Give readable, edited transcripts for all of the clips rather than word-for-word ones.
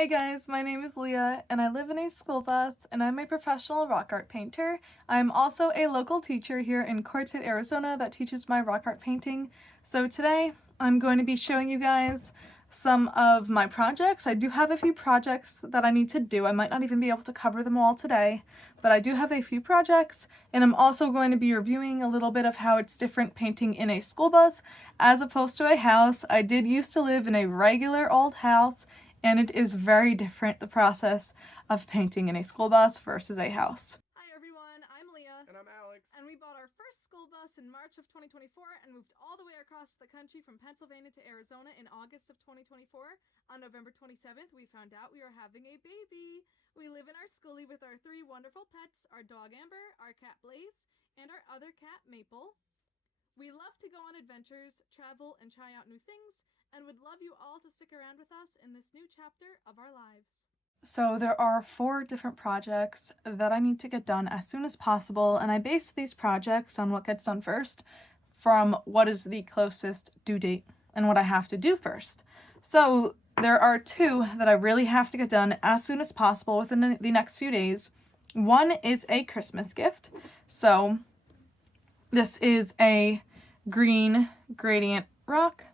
Hey guys, my name is Leah and I live in a school bus and I'm a professional rock art painter. I'm also a local teacher here in Quartzsite, Arizona that teaches my rock art painting. So today I'm going to be showing you guys some of my projects. I do have a few projects that I need to do. I might not even be able to cover them all today, but I do have a few projects, and I'm also going to be reviewing a little bit of how it's different painting in a school bus as opposed to a house. I did used to live in a regular old house, and it is very different, the process of painting in a school bus versus a house. Hi everyone, I'm Leah. And I'm Alex. And we bought our first school bus in March of 2024 and moved all the way across the country from Pennsylvania to Arizona in August of 2024. On November 27th, we found out we are having a baby. We live in our schoolie with our three wonderful pets, our dog Amber, our cat Blaze, and our other cat Maple. We love to go on adventures, travel, and try out new things, and would love you all to stick around with us in this new chapter of our lives. So there are 4 different projects that I need to get done as soon as possible, and I base these projects on what gets done first from what is the closest due date and what I have to do first. So there are 2 that I really have to get done as soon as possible within the next few days. One is a Christmas gift. So this is a green gradient rock.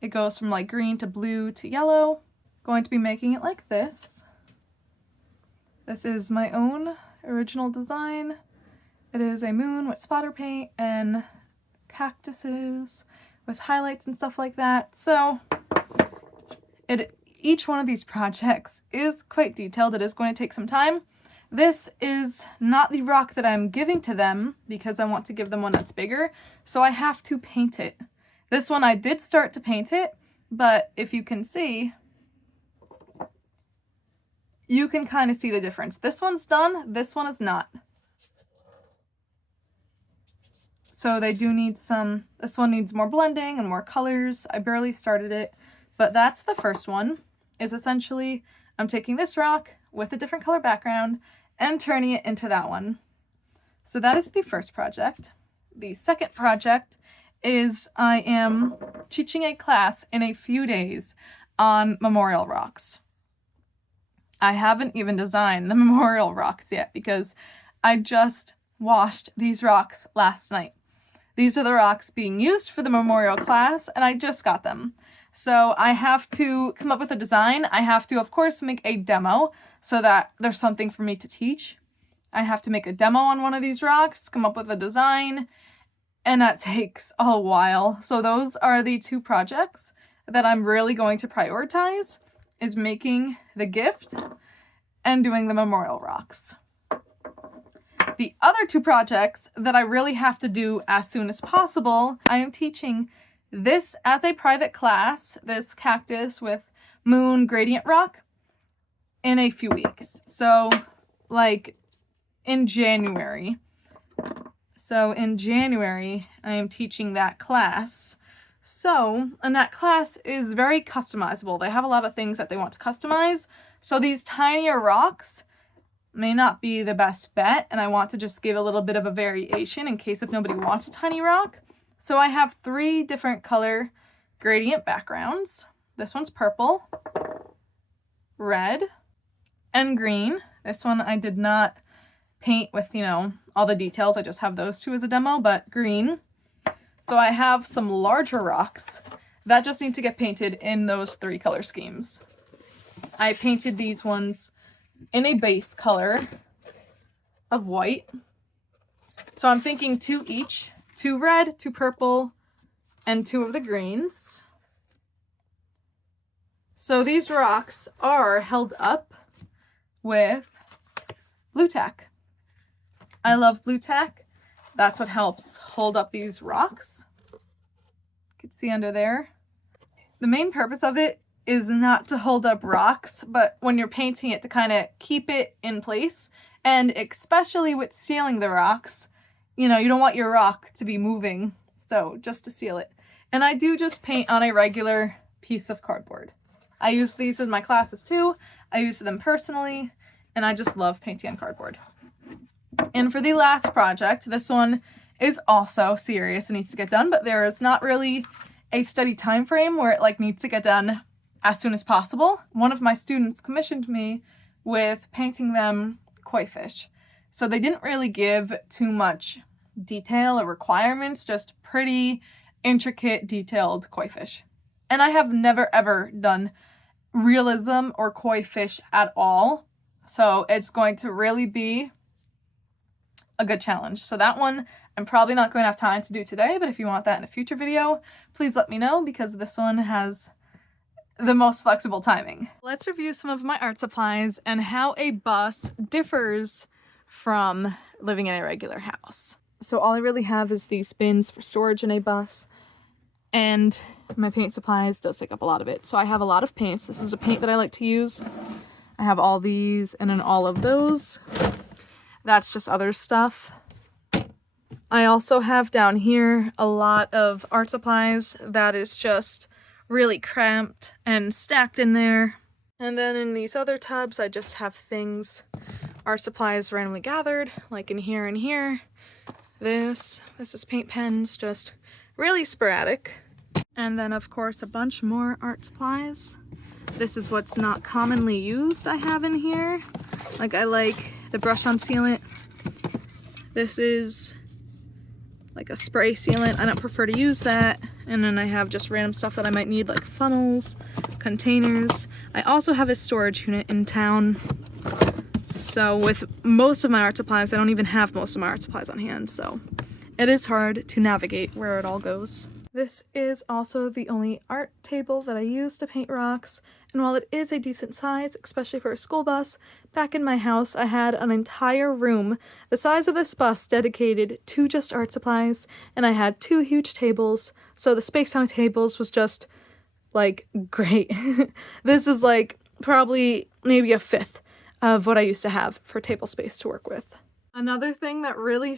It goes from light green to blue to yellow. Going to be making it like this. This is my own original design. It is a moon with splatter paint and cactuses with highlights and stuff like that. So each one of these projects is quite detailed. It is going to take some time. This is not the rock that I'm giving to them because I want to give them one that's bigger, so I have to paint it. This one I did start to paint it, but if you can see, you can kind of see the difference. This one's done, this one is not. So they do need this one needs more blending and more colors. I barely started it, but that's the first one, is essentially I'm taking this rock with a different color background and turning it into that one. So that is the first project. The second project is I am teaching a class in a few days on memorial rocks. I haven't even designed the memorial rocks yet because I just washed these rocks last night. These are the rocks being used for the memorial class, and I just got them. So I have to come up with a design. I have to, of course, make a demo so that there's something for me to teach. I have to make a demo on one of these rocks, come up with a design, and that takes a while. So those are the 2 projects that I'm really going to prioritize, is making the gift and doing the memorial rocks. The other 2 projects that I really have to do as soon as possible, I am teaching this as a private class, this cactus with moon gradient rock, in a few weeks. So like in January. So in January, I am teaching that class. And that class is very customizable. They have a lot of things that they want to customize. So these tinier rocks may not be the best bet, and I want to just give a little bit of a variation in case if nobody wants a tiny rock. So I have 3 different color gradient backgrounds. This one's purple, red, and green. This one I did not paint with, all the details. I just have those 2 as a demo, but green. So I have some larger rocks that just need to get painted in those 3 color schemes. I painted these ones in a base color of white. So I'm thinking 2 each, 2 red, 2 purple, and 2 of the greens. So these rocks are held up with blue tack. I love blue tack. That's what helps hold up these rocks. You can see under there. The main purpose of it is not to hold up rocks, but when you're painting it, to kind of keep it in place. And especially with sealing the rocks, you don't want your rock to be moving, so just to seal it. And I do just paint on a regular piece of cardboard. I use these in my classes too. I use them personally, and I just love painting on cardboard. And for the last project, this one is also serious and needs to get done, but there is not really a steady time frame where it needs to get done as soon as possible. One of my students commissioned me with painting them koi fish. So they didn't really give too much detail or requirements, just pretty intricate, detailed koi fish. And I have never ever done realism or koi fish at all. So it's going to really be a good challenge. So that one I'm probably not going to have time to do today, but if you want that in a future video, please let me know because this one has the most flexible timing. Let's review some of my art supplies and how a bus differs from living in a regular house. So all I really have is these bins for storage in a bus, and my paint supplies does take up a lot of it. So I have a lot of paints. This is a paint that I like to use. I have all these and then all of those. That's just other stuff. I also have down here a lot of art supplies that is just really cramped and stacked in there. And then in these other tubs, I just have things, art supplies randomly gathered, like in here and here. This is paint pens, just really sporadic. And then of course a bunch more art supplies. This is what's not commonly used I have in here. Like I like the brush on sealant. This is like a spray sealant. I don't prefer to use that. And then I have just random stuff that I might need, like funnels, containers. I also have a storage unit in town. So with most of my art supplies, I don't even have most of my art supplies on hand. So it is hard to navigate where it all goes. This is also the only art table that I use to paint rocks, and while it is a decent size, especially for a school bus, back in my house I had an entire room the size of this bus dedicated to just art supplies, and I had 2 huge tables, so the space on the tables was just, like, great. This is, like, probably maybe a fifth of what I used to have for table space to work with. Another thing that really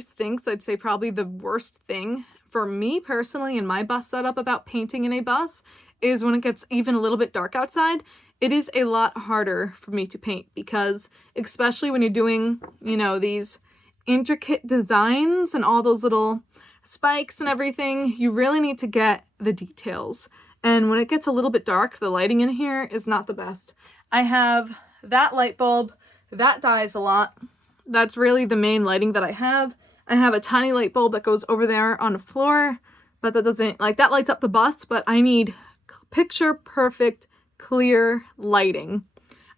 stinks, I'd say probably the worst thing for me personally in my bus setup about painting in a bus, is when it gets even a little bit dark outside, it is a lot harder for me to paint because especially when you're doing, you know, these intricate designs and all those little spikes and everything, you really need to get the details. And when it gets a little bit dark, the lighting in here is not the best. I have that light bulb, that dies a lot. That's really the main lighting that I have. I have a tiny light bulb that goes over there on the floor, but that doesn't, like, that lights up the bus, but I need picture perfect, clear lighting.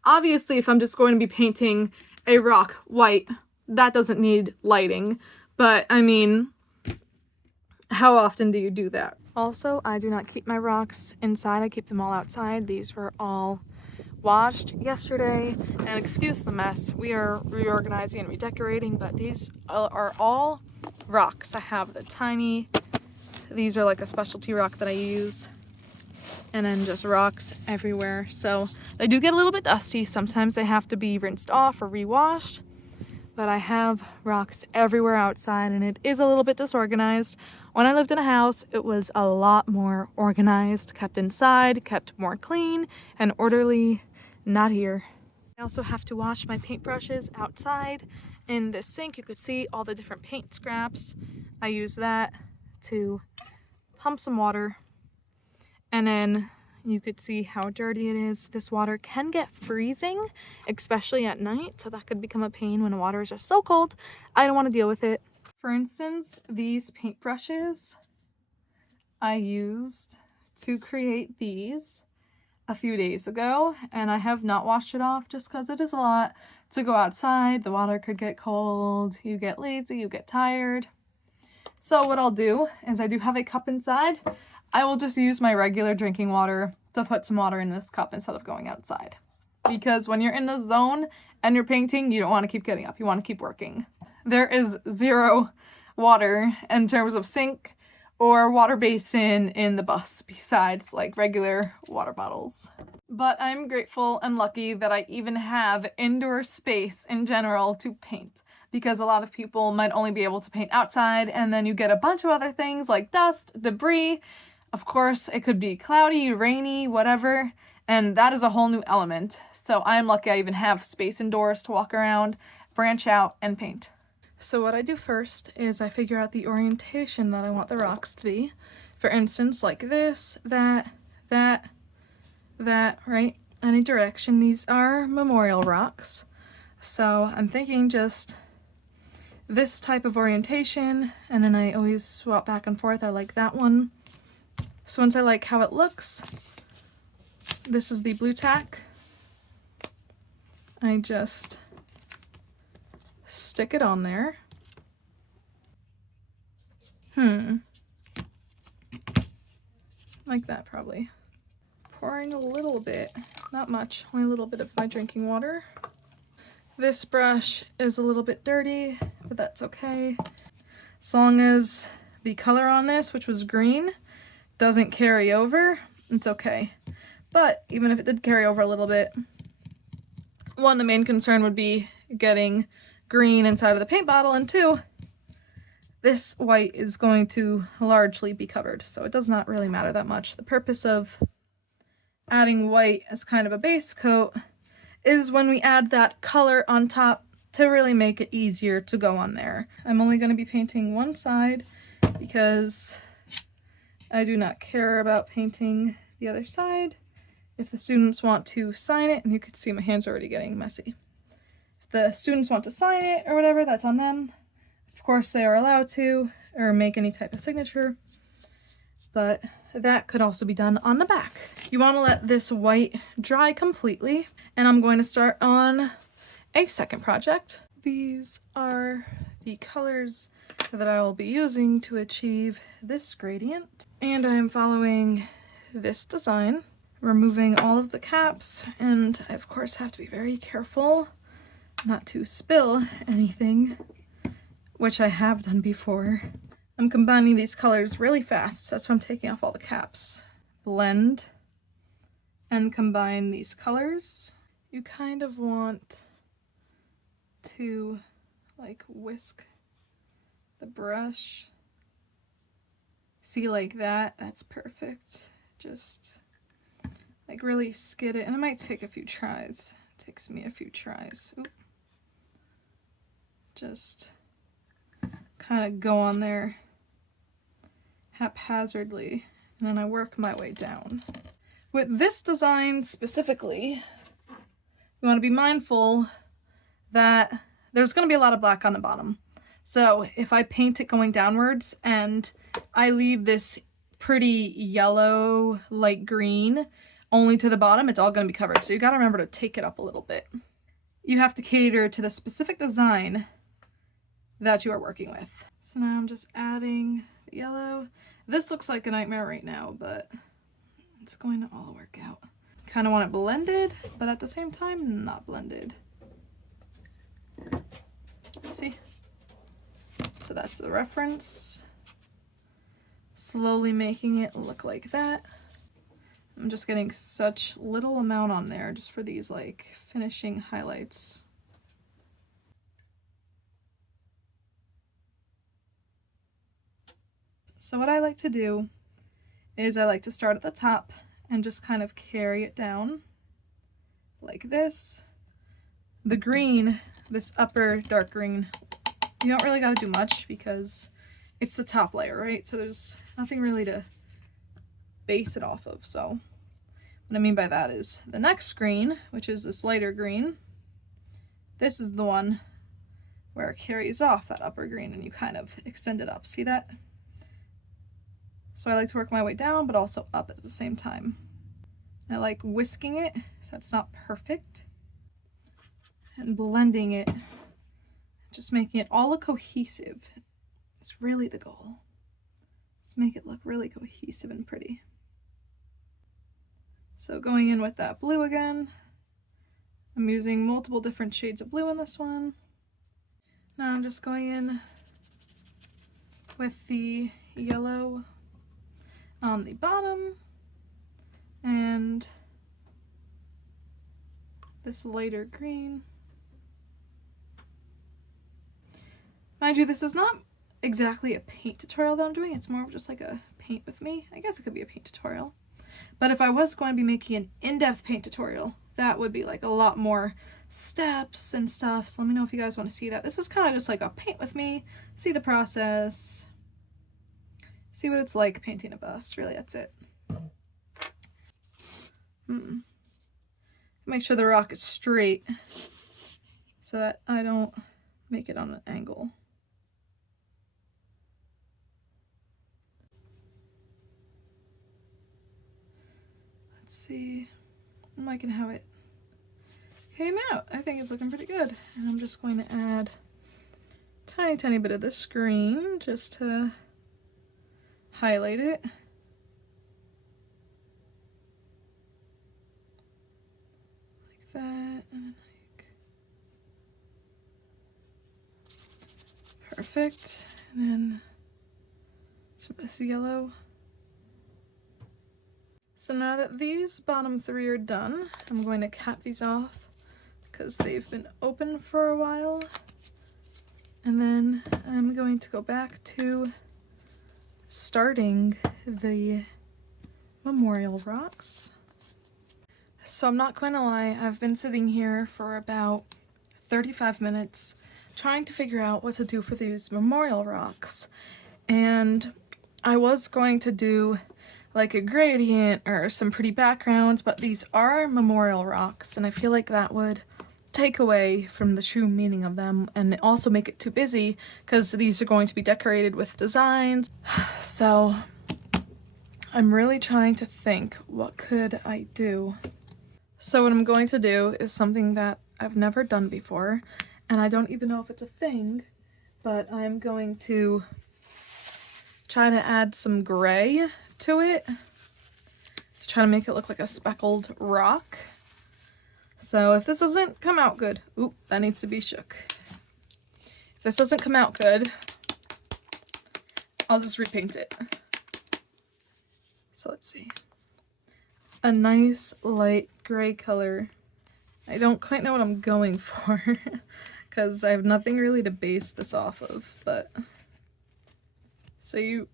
Obviously, if I'm just going to be painting a rock white, that doesn't need lighting, but I mean, how often do you do that? Also, I do not keep my rocks inside. I keep them all outside. These were all washed yesterday, and excuse the mess, we are reorganizing and redecorating, but these are all rocks. I have the tiny, these are like a specialty rock that I use, and then just rocks everywhere. So they do get a little bit dusty. Sometimes they have to be rinsed off or re-washed, but I have rocks everywhere outside, and it is a little bit disorganized. When I lived in a house, it was a lot more organized, kept inside, kept more clean and orderly. Not here. I also have to wash my paintbrushes outside. In the sink, you could see all the different paint scraps. I use that to pump some water, and then you could see how dirty it is. This water can get freezing, especially at night, so that could become a pain when the water is just so cold. I don't want to deal with it. For instance, these paintbrushes I used to create these a few days ago, and I have not washed it off just because it is a lot to go outside. The water could get cold, you get lazy, you get tired. So what I'll do is, I do have a cup inside. I will just use my regular drinking water to put some water in this cup instead of going outside. Because when you're in the zone and you're painting, you don't want to keep getting up, you want to keep working. There is zero water in terms of sink or water basin in the bus besides like regular water bottles. But I'm grateful and lucky that I even have indoor space in general to paint, because a lot of people might only be able to paint outside, and then you get a bunch of other things like dust, debris. Of course, it could be cloudy, rainy, whatever, and that is a whole new element. So I'm lucky I even have space indoors to walk around, branch out, and paint. So what I do first is I figure out the orientation that I want the rocks to be. For instance, like this, that, that, right, any direction. These are memorial rocks. So I'm thinking just this type of orientation, and then I always swap back and forth. I like that one. So once I like how it looks, this is the blue tack. I just stick it on there. Like that probably. Pouring a little bit, not much, only a little bit of my drinking water. This brush is a little bit dirty, but that's okay. As long as the color on this, which was green, doesn't carry over, it's okay. But even if it did carry over a little bit, one, the main concern would be getting green inside of the paint bottle, and two, this white is going to largely be covered, so it does not really matter that much. The purpose of adding white as kind of a base coat is when we add that color on top to really make it easier to go on there. I'm only going to be painting one side because I do not care about painting the other side. If the students want to sign it, and you can see my hands are already getting messy. If the students want to sign it or whatever, that's on them. Of course, they are allowed to, or make any type of signature, but that could also be done on the back. You want to let this white dry completely, and I'm going to start on a second project. These are the colors that I will be using to achieve this gradient, and I am following this design, removing all of the caps, and I of course have to be very careful not to spill anything, which I have done before. I'm combining these colors really fast, so that's why I'm taking off all the caps. Blend and combine these colors. You kind of want to like whisk the brush. See, like that? That's perfect. Just like really skid it, and it might take a few tries. It takes me a few tries. Oop. Just kind of go on there haphazardly, and then I work my way down. With this design specifically, you want to be mindful that there's going to be a lot of black on the bottom. So if I paint it going downwards and I leave this pretty yellow, light green only to the bottom, it's all going to be covered. So you got to remember to take it up a little bit. You have to cater to the specific design that you are working with. So now I'm just adding the yellow. This looks like a nightmare right now, but it's going to all work out. Kind of want it blended, but at the same time, not blended. See? So that's the reference. Slowly making it look like that. I'm just getting such little amount on there just for these like finishing highlights. So what I like to do is I like to start at the top and just kind of carry it down like this. The green, this upper dark green, you don't really got to do much because it's the top layer, right? So there's nothing really to base it off of. So what I mean by that is the next green, which is this lighter green, this is the one where it carries off that upper green and you kind of extend it up. See that? So I like to work my way down, but also up at the same time. I like whisking it, so that's not perfect, and blending it, just making it all look cohesive is really the goal. Let's make it look really cohesive and pretty. So going in with that blue again, I'm using multiple different shades of blue in this one. Now I'm just going in with the yellow on the bottom and this lighter green. Mind you, this is not exactly a paint tutorial that I'm doing, it's more of just like a paint with me. I guess it could be a paint tutorial. But if I was going to be making an in-depth paint tutorial, that would be like a lot more steps and stuff. So let me know if you guys want to see that. This is kind of just like a paint with me, see the process, see what it's like painting a bust. Really, that's it. Make sure the rock is straight so that I don't make it on an angle. Let's see. I can have it came out. I think it's looking pretty good. And I'm just going to add a tiny bit of this green just to highlight it. Like that. And like perfect. And then some of this yellow. So now that these bottom 3 are done, I'm going to cap these off because they've been open for a while. And then I'm going to go back to starting the memorial rocks. So I'm not going to lie, I've been sitting here for about 35 minutes trying to figure out what to do for these memorial rocks. And I was going to do like a gradient or some pretty backgrounds, but these are memorial rocks and I feel like that would take away from the true meaning of them and also make it too busy because these are going to be decorated with designs. So I'm really trying to think, what could I do? So what I'm going to do is something that I've never done before, and I don't even know if it's a thing, but I'm going to try to add some gray to it to try to make it look like a speckled rock. So if this doesn't come out good, oop, that needs to be shook. If this doesn't come out good, I'll just repaint it. So let's see. A nice light gray color. I don't quite know what I'm going for because I have nothing really to base this off of, but so you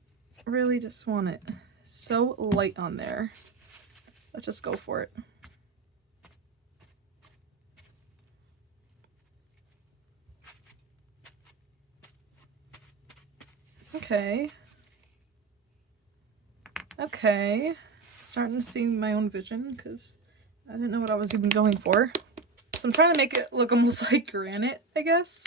really just want it so light on there. Let's just go for it. Okay. Okay. Starting to see my own vision because I didn't know what I was even going for. So I'm trying to make it look almost like granite, I guess.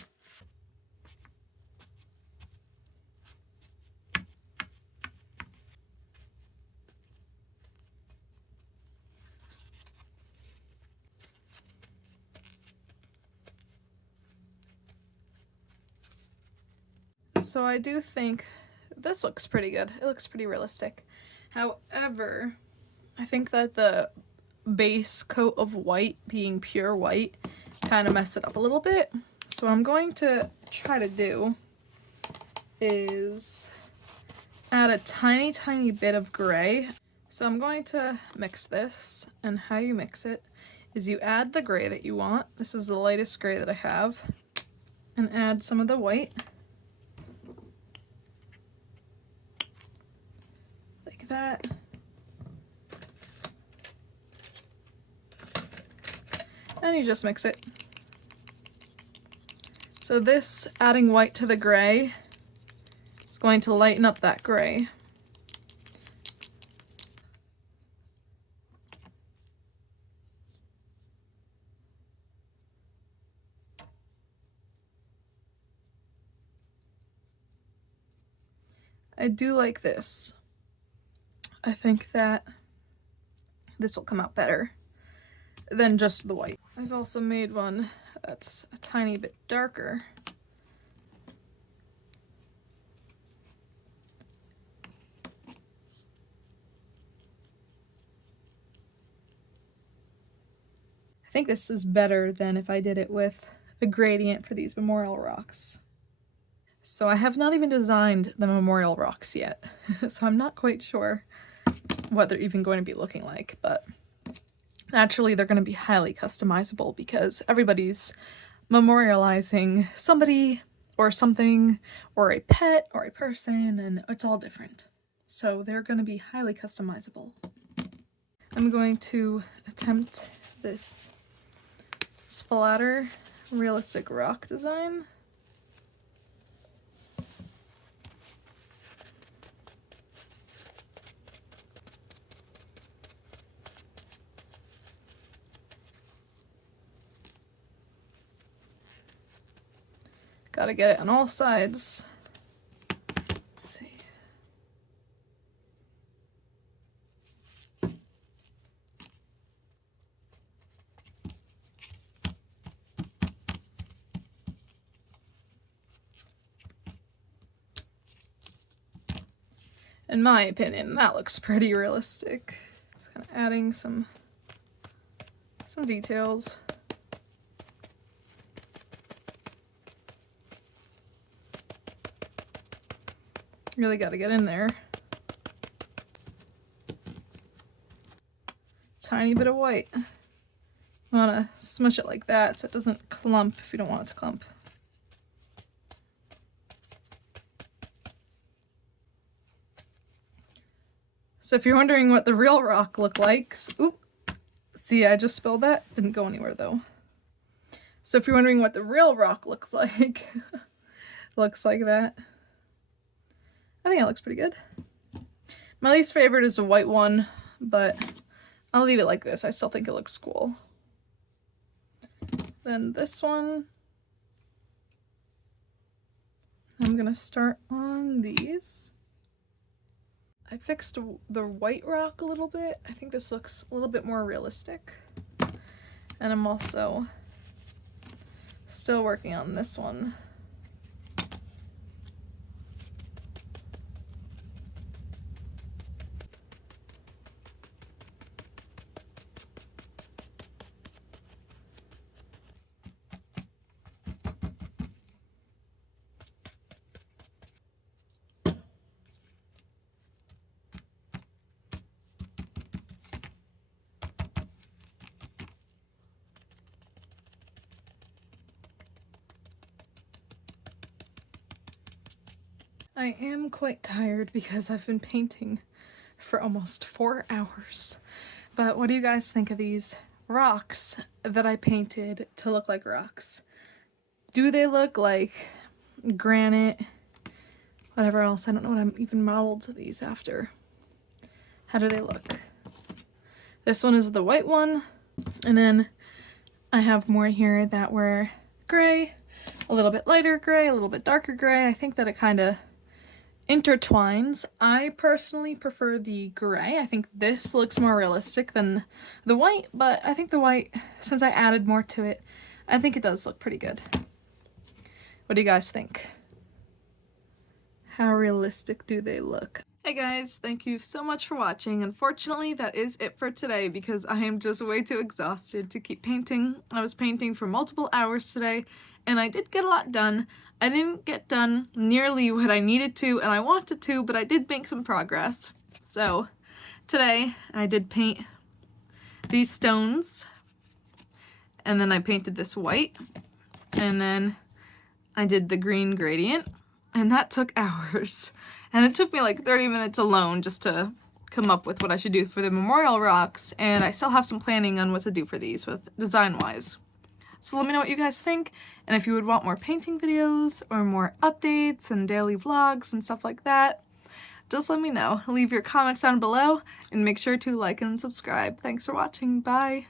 So I do think this looks pretty good. It looks pretty realistic. However, I think that the base coat of white, being pure white, kind of messed it up a little bit. So what I'm going to try to do is add a tiny bit of gray. So I'm going to mix this, and how you mix it is you add the gray that you want. This is the lightest gray that I have, and add some of the white. Like that. And you just mix it. So this, adding white to the gray, is going to lighten up that gray. I do like this. I think that this will come out better than just the white. I've also made one that's a tiny bit darker. I think this is better than if I did it with a gradient for these memorial rocks. So I have not even designed the memorial rocks yet, so I'm not quite sure what they're even going to be looking like, but naturally they're going to be highly customizable because everybody's memorializing somebody or something or a pet or a person, and it's all different. So they're going to be highly customizable. I'm going to attempt this splatter realistic rock design. Gotta get it on all sides. Let's see. In my opinion, that looks pretty realistic. Just kind of adding some details. Really got to get in there. Tiny bit of white. You want to smush it like that so it doesn't clump if you don't want it to clump. So if you're wondering what the real rock looked like, oop, see, I just spilled that. Didn't go anywhere though. So if you're wondering what the real rock looks like, looks like that. I think it looks pretty good. My least favorite is a white one, but I'll leave it like this. I still think it looks cool. Then this one, I'm gonna start on these. I fixed the white rock a little bit. I think this looks a little bit more realistic. And I'm also still working on this one. I am quite tired because I've been painting for almost 4 hours. But what do you guys think of these rocks that I painted to look like rocks? Do they look like granite? Whatever else. I don't know what I'm even modeled these after. How do they look? This one is the white one. And then I have more here that were gray, a little bit lighter gray, a little bit darker gray. I think that it kind of intertwines. I personally prefer the gray. I think this looks more realistic than the white, but I think the white, since I added more to it, I think it does look pretty good. What do you guys think? How realistic do they look? Hey guys, thank you so much for watching. Unfortunately, that is it for today because I am just way too exhausted to keep painting. I was painting for multiple hours today, and I did get a lot done. I didn't get done nearly what I needed to and I wanted to, but I did make some progress. So today I did paint these stones, and then I painted this white, and then I did the green gradient, and that took hours. And it took me like 30 minutes alone just to come up with what I should do for the memorial rocks, and I still have some planning on what to do for these with design-wise. So let me know what you guys think, and if you would want more painting videos or more updates and daily vlogs and stuff like that, just let me know. Leave your comments down below and make sure to like and subscribe. Thanks for watching. Bye!